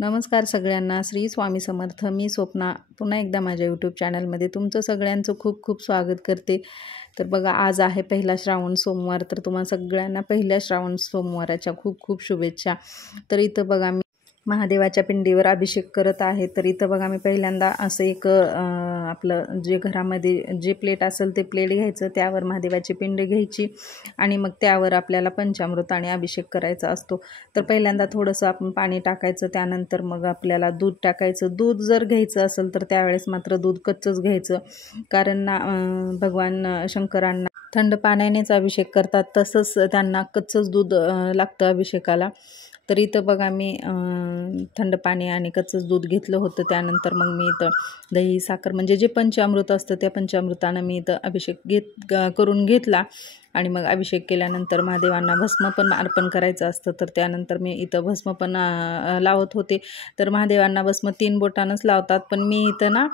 नमस्कार सगळ्यांना. श्री स्वामी समर्थ. मी स्वप्ना पुन्हा एकदा माझ्या यूट्यूब चॅनलमध्ये तुमचं सगळ्यांचं खूप खूप स्वागत करते. तर बघा, आज आहे पहिला श्रावण सोमवार. तर तुम्हाला सगळ्यांना पहिल्या श्रावण सोमवाराच्या खूप खूप शुभेच्छा. तर इथं बघा, मी महादेवाच्या पिंडीवर अभिषेक करत आहे. तर इथं बघा, मी पहिल्यांदा असं एक आपलं जे घरामध्ये जे प्लेट असेल ते प्लेट घ्यायचं, त्यावर महादेवाची पिंड घ्यायची आणि मग त्यावर आपल्याला पंचामृताने अभिषेक करायचा असतो. तर पहिल्यांदा थोडंसं आपण पाणी टाकायचं, त्यानंतर मग आपल्याला दूध टाकायचं. दूध जर घ्यायचं असेल तर त्यावेळेस मात्र दूध कच्चंच घ्यायचं, कारण ना भगवान शंकरांना थंड पाण्यानेच अभिषेक करतात, तसंच त्यांना कच्चंच दूध लागतं अभिषेकाला. तर इथं बघा, मी थंड पाणी आणि कच्चंच दूध घेतलं होतं. त्यानंतर मग मी इथं दही साखर म्हणजे जे पंचामृत असतं त्या पंचामृतानं मी इथं अभिषेक करून घेतला. आणि मग अभिषेक केल्यानंतर महादेवांना भस्म पण अर्पण करायचं असतं. तर त्यानंतर मी इथं भस्म पण लावत होते. तर महादेवांना भस्म 3 बोटानंच लावतात, पण मी इथं ना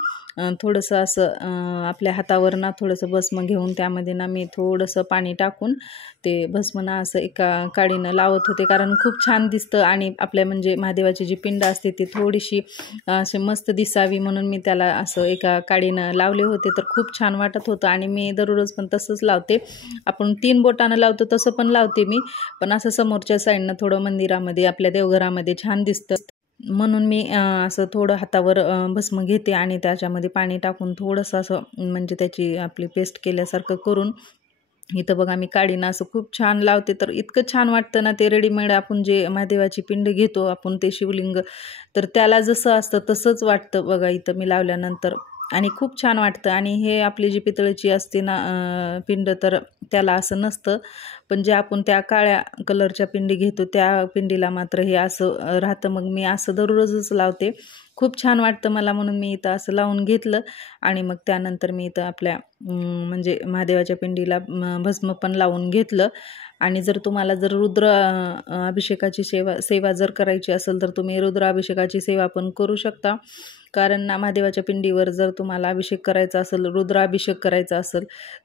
थोडंसं असं आपल्या हातावर ना थोडंसं भस्म घेऊन त्यामध्ये ना मी थोडंसं पाणी टाकून ते भस्म ना असं एका काडीनं लावत होते, कारण खूप छान दिसतं आणि आपल्या म्हणजे महादेवाची जी पिंड असते ती थोडीशी अशी मस्त दिसावी म्हणून मी त्याला असं एका काडीनं लावले होते. तर खूप छान वाटत होतं आणि मी दररोज पण तसंच लावते. आपण 3 बोटानं लावतो तसं पण लावते मी, पण असं समोरच्या साईडनं थोडं मंदिरामध्ये आपल्या देवघरामध्ये छान दिसतं म्हणून मी असं थोडं हातावर भस्म घेते आणि त्याच्यामध्ये पाणी टाकून थोडंसं असं म्हणजे त्याची आपली पेस्ट केल्यासारखं करून इथं बघा मी काडीनं असं खूप छान लावते. तर इतकं छान वाटतं ना ते रेडीमेड आपण जे महादेवाची पिंड घेतो आपण ते शिवलिंग, तर त्याला जसं असतं तसंच वाटतं बघा इथं मी लावल्यानंतर, आणि खूप छान वाटतं. आणि हे आपली जी पितळेची असते ना पिंड, तर त्याला असं नसतं, पण जे आपण त्या काळ्या कलरच्या पिंडी घेतो त्या पिंडीला मात्र हे असं राहतं. मग मी असं दररोजच लावते, खूप छान वाटतं मला म्हणून मी इथं असं लावून घेतलं. आणि मग त्यानंतर मी इथं आपल्या म्हणजे महादेवाच्या पिंडीला भस्म पण लावून घेतलं. आणि जर तुम्हाला जर रुद्र अभिषेकाची सेवा जर करायची असेल तर तुम्ही रुद्र अभिषेकाची सेवा पण करू शकता, कारण ना महादेवाच्या पिंडीवर जर तुम्हाला अभिषेक करायचा असेल, रुद्राभिषेक करायचा असेल,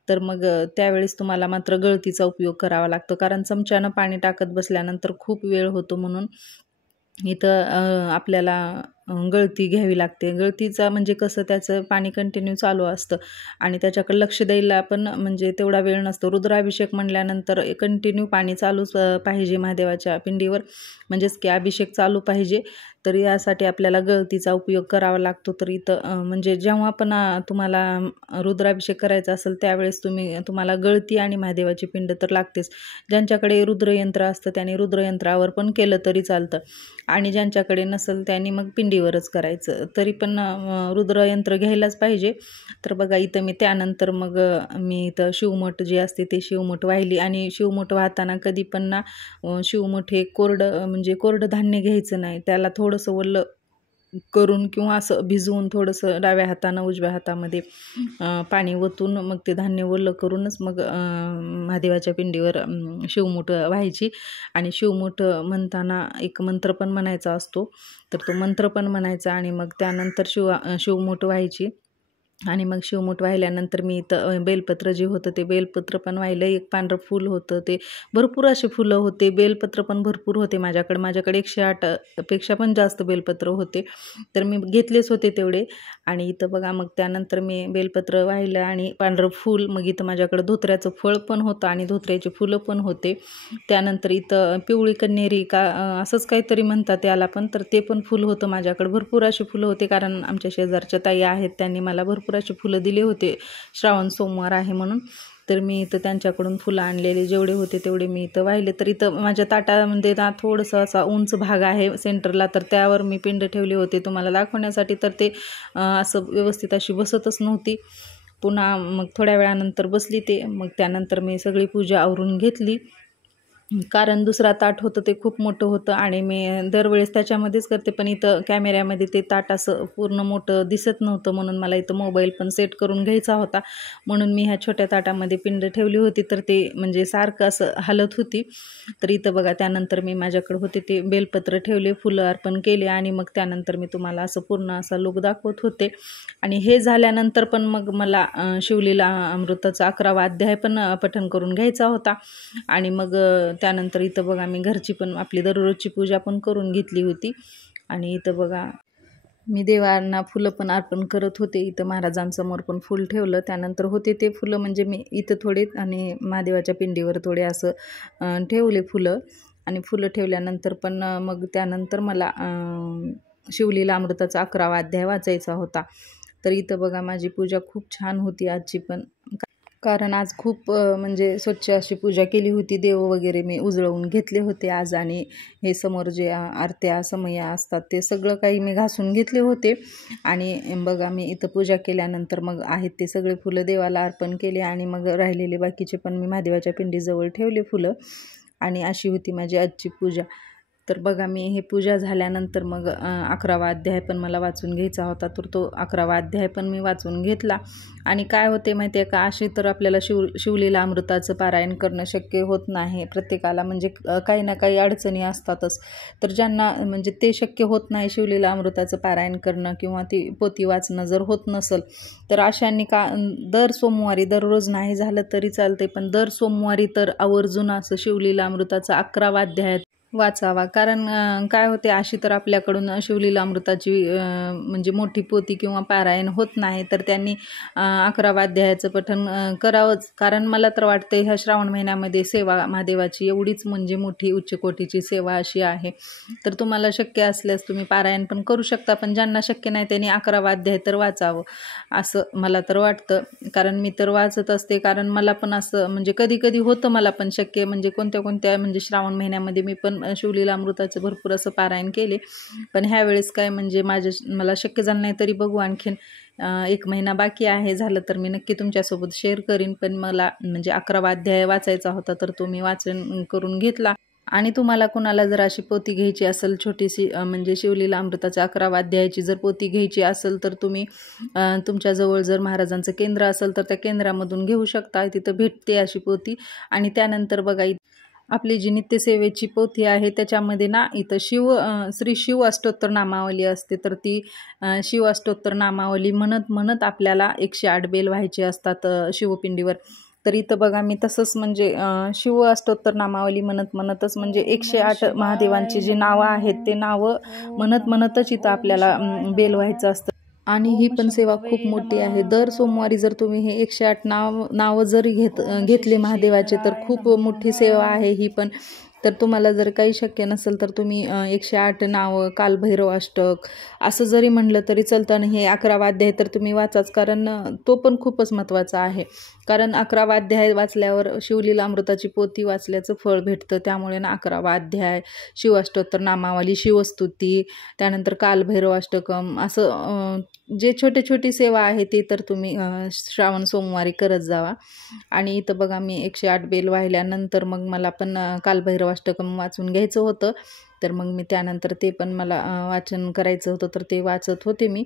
तर मग त्यावेळेस तुम्हाला मात्र गळतीचा उपयोग करावा लागतो, कारण चमच्यानं पाणी टाकत बसल्यानंतर खूप वेळ होतो. म्हणून इथं आपल्याला गळती घ्यावी लागते. गळतीचा म्हणजे कसं, त्याचं पाणी कंटिन्यू चालू असतं आणि त्याच्याकडे लक्ष द्यायला पण म्हणजे तेवढा वेळ नसतो. रुद्राभिषेक म्हणल्यानंतर कंटिन्यू पाणी चालूच पाहिजे महादेवाच्या पिंडीवर, म्हणजेच की अभिषेक चालू पाहिजे. तर यासाठी आपल्याला गळतीचा उपयोग करावा लागतो. तर इथं म्हणजे जेव्हा पण तुम्हाला रुद्राभिषेक करायचा असेल त्यावेळेस तुम्हाला गळती आणि महादेवाची पिंड तर लागतेच. ज्यांच्याकडे रुद्रयंत्र असतं त्याने रुद्रयंत्रावर पण केलं तरी चालतं, आणि ज्यांच्याकडे नसेल त्यांनी मग पिंडीवरच करायचं, तरी पण रुद्रयंत्र घ्यायलाच पाहिजे. तर बघा इथं मी त्यानंतर मग मी इथं शिवमठ जे असते ते शिवमठ वाहिली. आणि शिवमठ वाहताना कधी पण ना शिवमठ हे म्हणजे कोरडं धान्य घ्यायचं नाही, त्याला थोडंसं ओलं करून किंवा असं भिजवून थोडंसं डाव्या हातानं उजव्या हातामध्ये पाणी ओतून मग ते धान्य ओलं करूनच मग महादेवाच्या पिंडीवर शिवमूठ व्हायची. आणि शिवमूठ म्हणताना एक मंत्र पण म्हणायचा असतो, तर तो मंत्र पण म्हणायचा आणि मग त्यानंतर शिवमूठ व्हायची. आणि मग शिवमूठ वाहिल्यानंतर मी इथं बेलपत्र जे होतं ते बेलपत्र पण वाहिलं. एक पांढरं फूल होतं, ते भरपूर असे फुलं होते, बेलपत्र पण भरपूर होते माझ्याकडे 108 पेक्षा पण जास्त बेलपत्र होते, तर मी घेतलेच होते तेवढे. आणि इथं बघा मग त्यानंतर मी बेलपत्र वाहिलं आणि पांढरं फूल, मग इथं माझ्याकडं धोत्र्याचं फळ पण होतं आणि धोत्र्याची फुलं पण होते. त्यानंतर इथं पिवळी कन्हेरी का असंच काहीतरी म्हणतात त्याला पण, तर ते पण फूल होतं माझ्याकडे. भरपूर अशी फुलं होते, कारण आमच्या शेजारच्या ताई आहेत त्यांनी मला भरपूर अशी फुलं दिले होते श्रावण सोमवार आहे म्हणून. तर मी इथं त्यांच्याकडून फुलं आणलेले जेवढे होते तेवढे मी इथं वाहिले. तर इथं माझ्या ताटामध्ये ना थोडंसं असा उंच भाग आहे सेंटरला, तर त्यावर मी पिंड ठेवले होते तुम्हाला दाखवण्यासाठी. तर ते असं व्यवस्थित अशी बसतच नव्हती. पुन्हा मग थोड्या वेळानंतर बसली ते. मग त्यानंतर मी सगळी पूजा आवरून घेतली, कारण दुसरा ताट होतं ते खूप मोठं होतं आणि मी दरवेळेस त्याच्यामध्येच करते, पण इथं कॅमेऱ्यामध्ये ते ताट असं पूर्ण मोठं दिसत नव्हतं, म्हणून मला इथं मोबाईल पण सेट करून घ्यायचा होता. म्हणून मी ह्या छोट्या ताटामध्ये पिंड ठेवली होती, तर ते म्हणजे सारखं असं हलत होती. तर इथं बघा त्यानंतर मी माझ्याकडे होते ते बेलपत्र ठेवले, फुलं अर्पण केले आणि मग त्यानंतर मी तुम्हाला असं पूर्ण असा लुक दाखवत होते. आणि हे झाल्यानंतर पण मग मला शिवलीला अमृताचा 11वा अध्याय पण पठण करून घ्यायचा होता. आणि मग त्यानंतर इथं बघा मी घरची पण आपली दररोजची पूजा पण करून घेतली होती. आणि इथं बघा मी देवांना फुलं पण अर्पण करत होते. इथं महाराजांसमोर पण फूल ठेवलं. त्यानंतर होते ते फुलं म्हणजे मी इथं थोडे आणि महादेवाच्या पिंडीवर थोडे असं ठेवले फुलं. आणि फुलं ठेवल्यानंतर पण मग त्यानंतर मला शिवलीला अमृताचा 11वा अध्याय वाचायचा होता. तर इथं बघा माझी पूजा खूप छान होती आजची पण, कारण आज खूप म्हणजे स्वच्छ अशी पूजा केली होती. देव वगैरे मी उजळवून घेतले होते आज. आणि हे समोर जे आरत्या समया असतात ते सगळं काही मी घासून घेतले होते. आणि बघा मी इथं पूजा केल्यानंतर मग आहेत ते सगळे फुलं देवाला अर्पण केले. आणि मग राहिलेले बाकीचे पण मी महादेवाच्या पिंडीजवळ ठेवले फुलं. आणि अशी होती माझी आजची पूजा. तर बघा मी हे पूजा झाल्यानंतर मग 11वा अध्याय पण मला वाचून घ्यायचा होता. तर तो 11वा अध्याय पण मी वाचून घेतला. आणि काय होते माहिती आहे का, अशी तर आपल्याला शिवलीला अमृताचं पारायण करणं शक्य होत नाही प्रत्येकाला. म्हणजे काही ना काही अडचणी असतातच. तर ज्यांना म्हणजे ते शक्य होत नाही शिवलीला अमृताचं पारायण करणं किंवा ती पोथी वाचणं जर होत नसेल, तर अशांनी दर सोमवारी, दररोज नाही झालं तरी चालते, पण दर सोमवारी तर आवर्जून असं शिवलीला अमृताचा 11वा अध्याय वाचावा. कारण काय होते, अशी तर आपल्याकडून शिवलीला अमृताची म्हणजे मोठी पोथी किंवा पारायण होत नाही. तर त्यांनी 11वा अध्यायाचं पठण करावंच. कारण मला तर वाटतं ह्या श्रावण महिन्यामध्ये सेवा महादेवाची एवढीच म्हणजे मोठी उच्च कोटीची सेवा अशी आहे. तर तुम्हाला शक्य असल्यास तुम्ही पारायण पण करू शकता. पण ज्यांना शक्य नाही त्यांनी 11वा अध्याय तर वाचावं असं मला तर वाटतं. कारण मी तर वाचत असते. कारण मला पण असं म्हणजे कधी कधी होतं मला पण शक्य, म्हणजे कोणत्या म्हणजे श्रावण महिन्यामध्ये मी पण शिवलीला अमृताचं भरपूर असं पारायण केले. पण ह्या वेळेस काय म्हणजे मला शक्य झालं नाही. तरी बघू, आणखीन 1 महिना बाकी आहे. झालं तर मी नक्की तुमच्यासोबत शेअर करीन. पण मला म्हणजे 11वा अध्याय वाचायचा होता तर तो मी वाचन करून घेतला. आणि तुम्हाला कोणाला जर अशी पोथी घ्यायची असेल छोटीशी, म्हणजे शिवलीला अमृताच्या 11वा अध्यायाची जर पोथी घ्यायची असेल तर तुम्ही तुमच्याजवळ जर महाराजांचं केंद्र असेल तर त्या केंद्रामधून घेऊ शकता. तिथं भेटते अशी पोथी. आणि त्यानंतर बघा आपली जी नित्यसेवेची पोथी आहे त्याच्यामध्ये ना इथं श्री शिव अष्टोत्तर नामावली असते. तर ती शिव अष्टोत्तर नामावली म्हणत आपल्याला 108 बेल व्हायचे असतात शिवपिंडीवर. तर इथं बघा मी तसंच म्हणजे शिव अष्टोत्तर नामावली म्हणतच म्हणजे 108 महादेवांची जी नावं आहेत ते नावं म्हणतच इथं आपल्याला बेल व्हायचं असतं. आणि ही पण सेवा खूप मोठी आहे. दर सोमवारी जर तुम्ही हे 108 नावं जरी घेतले महादेवाचे तर खूप मोठी सेवा आहे ही पण. तर तुम्हाला जर काही शक्य नसेल तर तुम्ही 108 नावं, कालभैरव अष्टक असं जरी म्हणलं तरी चालतं. आणि हे 11वा अध्याय तर तुम्ही वाचाच, कारण तो पण खूपच महत्त्वाचा आहे. कारण 11वा अध्याय वाचल्यावर शिवलीला अमृताची पोथी वाचल्याचं फळ भेटतं. त्यामुळे ना 11वा अध्याय, शिव अष्टोत्तर नामावली, शिवस्तुती, त्यानंतर कालभैरव अष्टकम असं जे छोटी सेवा आहे ते तर तुम्ही श्रावण सोमवारी करत जावा. आणि इथं बघा मी 108 बेल वाहिल्यानंतर मग मला पण कालभैरव अष्टकम वाचून घ्यायचं होतं. तर मग मी त्यानंतर ते पण मला वाचन करायचं होतं तर ते वाचत होते मी.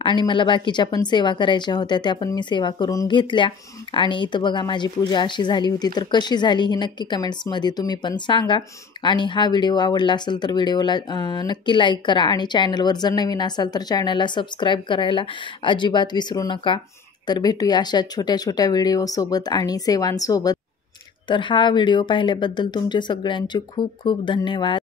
आणि मला बाकीच्या पण सेवा करायच्या होत्या, त्या पण मी सेवा करून घेतल्या. आणि इथं बघा माझी पूजा अशी झाली होती. तर कशी झाली ही नक्की कमेंट्समध्ये तुम्ही पण सांगा. आणि हा व्हिडिओ आवडला असेल तर व्हिडिओला नक्की लाईक करा. आणि चॅनलवर जर नवीन असाल तर चॅनलला सबस्क्राईब करायला अजिबात विसरू नका. तर भेटूया अशा छोट्या व्हिडिओसोबत आणि सेवांसोबत. तर हा व्हिडिओ पाहिल्याबद्दल तुमचे सगळ्यांचे खूप धन्यवाद.